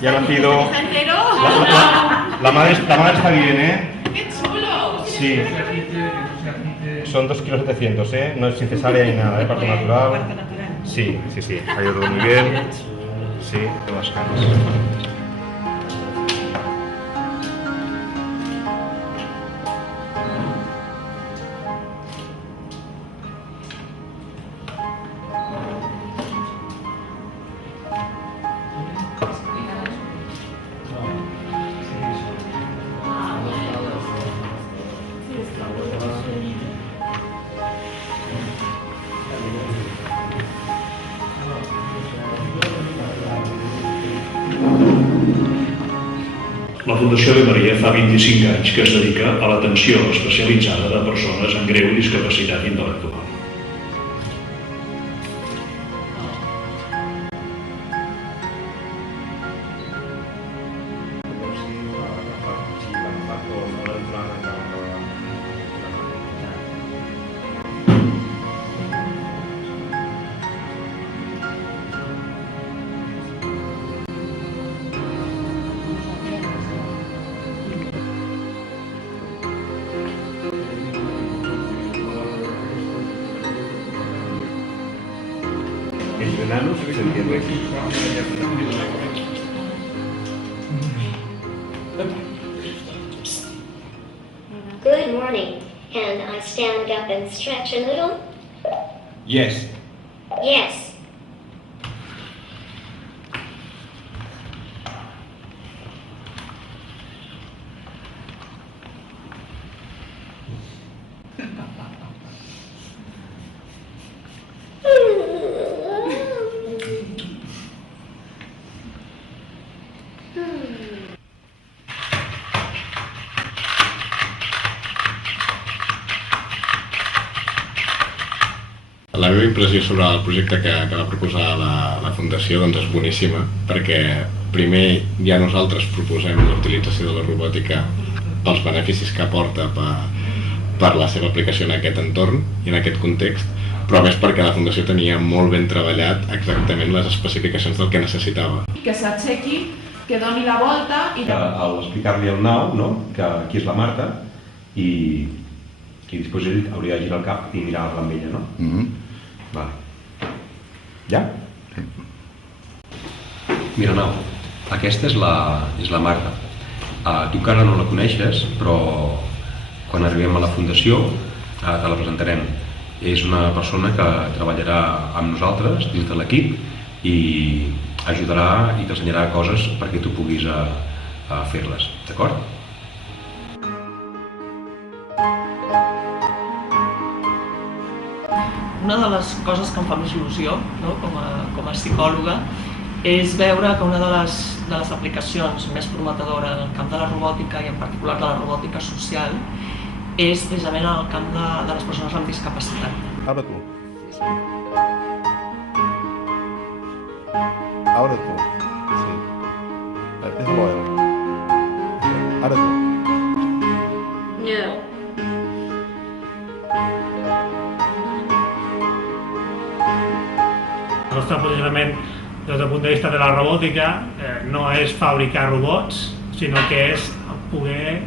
Ya ha nacido. ¿Está entero? La madre está bien, ¿eh? ¡Qué chulo! Sí. Son 2,7 kilos, ¿eh? No es sin cesárea ni nada, ¿eh? Parto natural. Sí, sí, sí. Ha ido todo muy bien. Sí, de las caras. La Fundació Ave Maria fa 25 anys que es dedica a l'atenció especialitzada de persones amb greu discapacitat intel·lectual. Good morning. Can I stand up and stretch a little? Yes. Yes. La meva impressió sobre el projecte que va proposar la Fundació doncs és boníssima, perquè primer ja nosaltres proposem la utilització de la robòtica pels beneficis que aporta per la seva aplicació en aquest entorn i en aquest context, però a més perquè la Fundació tenia molt ben treballat exactament les especificacions del que necessitava. Que s'aixequi, que doni la volta i... Al explicar-li al nau, no? Que aquí és la Marta i després ell hauria de girar el cap i mirar-la amb ella, no? Vale. Ja? Mira, Nau, aquesta és la Marta. Tu encara no la coneixes, però quan arribem a la Fundació te la presentarem. És una persona que treballarà amb nosaltres dins de l'equip i ajudarà i t'ensenyarà coses perquè tu puguis fer-les, d'acord? Una de les coses que em fa més il·lusió, no? com a psicòloga, és veure que una de les aplicacions més prometedores en el camp de la robòtica i en particular de la robòtica social és precisament en el camp de les persones amb discapacitat. Ara tu. Ara tu. Sí. Déjalo a él. Ara tu. No. El nostre posicionament des del punt de vista de la robòtica no és fabricar robots, sinó que és poder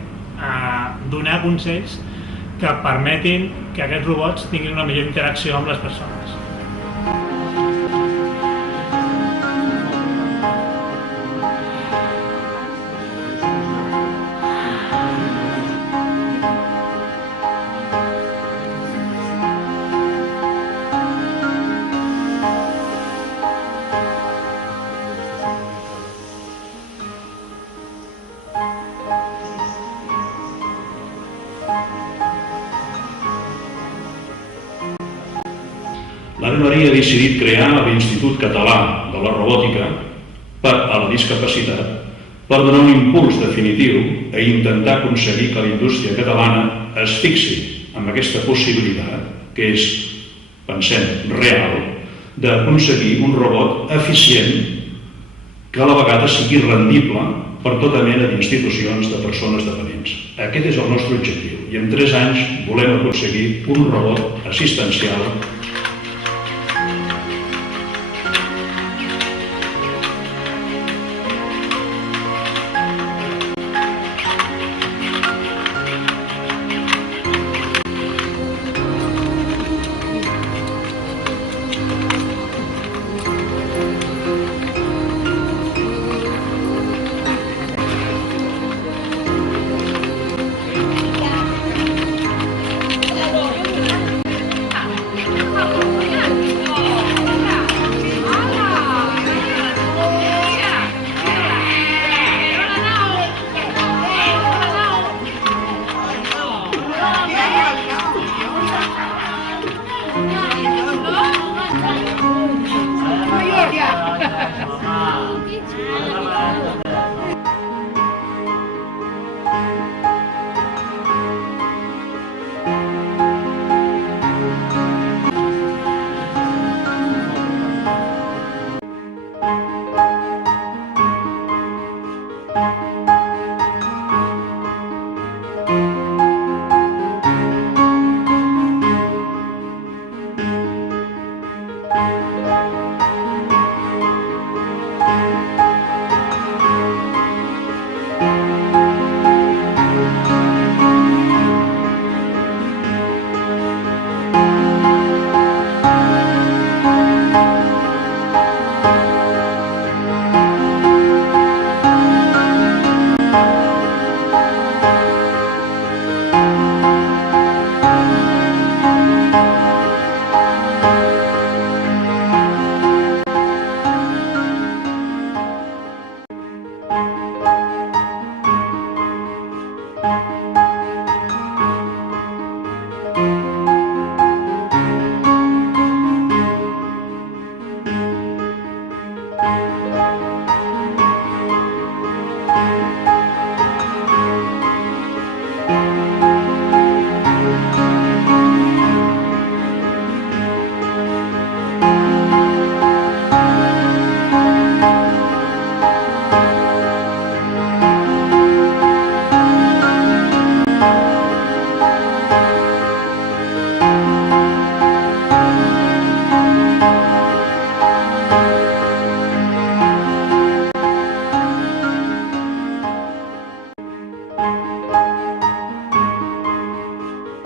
donar consells que permetin que aquests robots tinguin una millor interacció amb les persones. L'Ave Maria ha decidit crear l'Institut Català de la Robòtica per a la discapacitat per donar un impuls definitiu a intentar aconseguir que la indústria catalana es fixi en aquesta possibilitat, que és, pensem, real, d'aconseguir un robot eficient que a la vegada sigui rendible per tota mena d'institucions de persones dependents. Aquest és el nostre objectiu i en 3 anys volem aconseguir un robot assistencial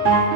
Thank